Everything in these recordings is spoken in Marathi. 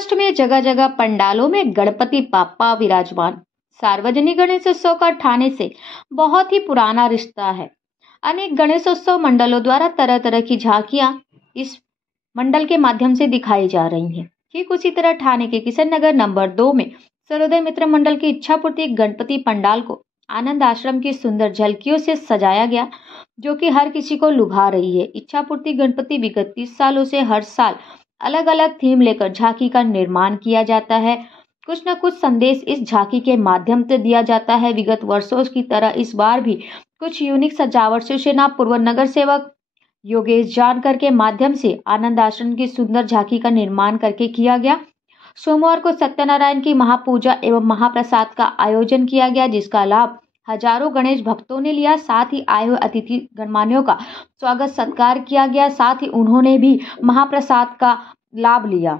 महाराष्ट्र में जगह जगह पंडालों में गणपति बाप्पा विराजमान। सार्वजनिक गणेशोत्सव का ठाणे से बहुत ही पुराना रिश्ता है। अनेक गणेशोत्सव मंडलों द्वारा तरह तरह की झांकियां इस मंडल के माध्यम से दिखाई जा रही हैं। ठीक उसी तरह ठाणे के किशन नगर नंबर 2 में सर्वोदय मित्र मंडल की इच्छापूर्ति गणपति पंडाल को आनंद आश्रम की सुंदर झलकियों से सजाया गया, जो कि हर किसी को लुभा रही है। इच्छापूर्ति गणपति विगत 30 सालों से हर साल अलग अलग थीम लेकर झांकी का निर्माण किया जाता है। कुछ न कुछ संदेश इस झांकी के माध्यम से दिया जाता है। विगत वर्षों की तरह इस बार भी कुछ यूनिक सजावट शिवसेना पूर्व नगर सेवक योगेश जानकर के माध्यम से आनंद आश्रम की सुंदर झांकी का निर्माण करके किया गया। सोमवार को सत्यनारायण की महापूजा एवं महाप्रसाद का आयोजन किया गया, जिसका लाभ हजारों गणेश भक्तों ने लिया। साथ ही आए हुए अतिथि गणमान्यों का स्वागत सत्कार किया गया। साथ ही उन्होंने भी महाप्रसाद का लाभ लिया।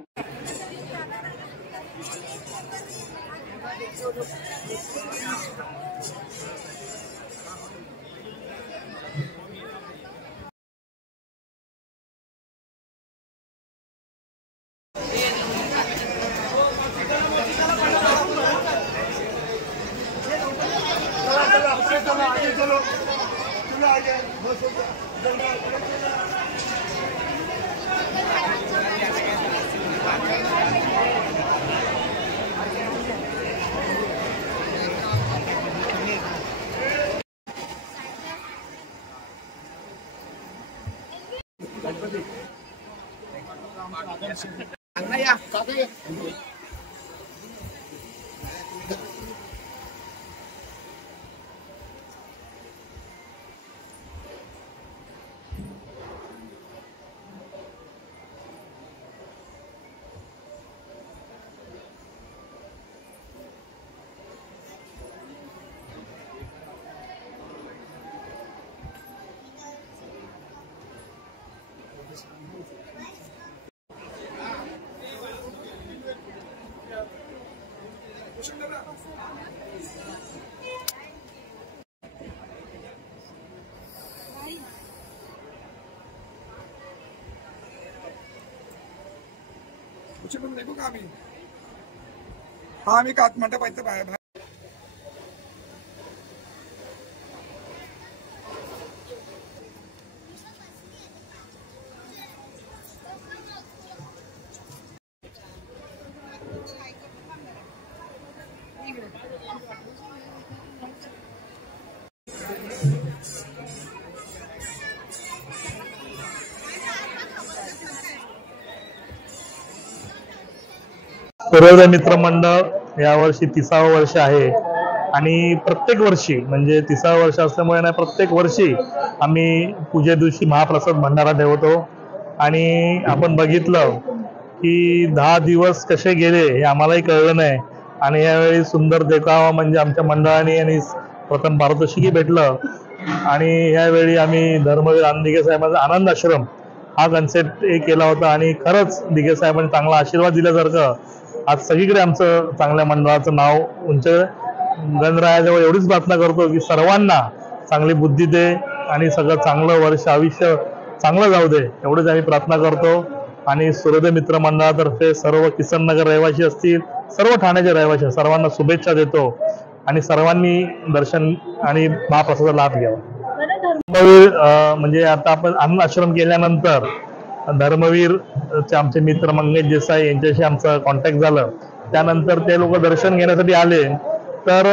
देखू का आम्ही आम्ही कात मंडप इथं बाहेर सर्वोदय मित्र मंडळ यावर्षी 30वे वर्ष आहे आणि प्रत्येक वर्षी म्हणजे 30वे वर्ष असल्यामुळे ना प्रत्येक वर्षी आम्ही पूजे दिवशी महाप्रसाद भंडारा ठेवतो आणि आपण बघितलं की 10 दिवस कसे गेले हे आम्हालाही कळलं नाही आणि यावेळी सुंदर देखावा म्हणजे आमच्या मंडळाने आणि प्रथम पारितोषिकही भेटलं आणि यावेळी आम्ही धर्मवीर दिघे साहेबांचा आनंद आश्रम हा कन्सेप्ट केला होता आणि खरंच दिघे साहेबांनी चांगला आशीर्वाद दिल्यासारखं आज सगळीकडे आमचं चांगल्या मंडळाचं नाव उंच गणरायाजवळ एवढीच प्रार्थना करतो की सर्वांना चांगली बुद्धी दे आणि सगळं चांगलं वर्ष आयुष्य चांगलं जाऊ दे एवढीच आम्ही प्रार्थना करतो। आणि सर्वोदय मित्र मंडळातर्फे सर्व किसन नगर रहिवासी असतील, सर्व ठाण्याचे रहिवासी सर्वांना शुभेच्छा देतो आणि सर्वांनी दर्शन आणि महाप्रसादाचा लाभ घ्यावा। म्हणजे आता आपण आनंद आश्रम केल्यानंतर धर्मवीर आमचे मित्र मंगेश देसाई यांच्याशी आमचं कॉन्टॅक्ट झालं। त्यानंतर ते लोक दर्शन घेण्यासाठी आले तर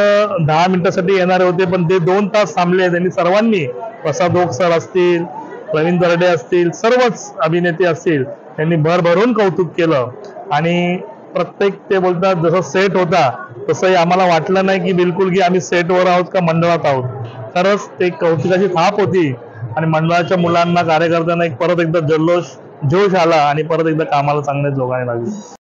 10 मिनिटासाठी येणारे होते, पण ते 2 तास थांबले। त्यांनी सर्वांनी प्रसाद ओक सर असतील, प्रवीण दर्डे असतील, सर्वच अभिनेते असतील, त्यांनी भरभरून कौतुक केलं आणि प्रत्येक ते बोलतात जसं सेट होता तसंही आम्हाला वाटलं नाही की बिलकुल की आम्ही सेटवर आहोत का मंडळात आहोत। खरंच ते कौतुकाची थाप होती आणि मंडळाच्या मुलांना कार्यकर्त्यांना परत एकदा जोश आला आणि परत एकदा कामाला चांगले जोगाने लागले।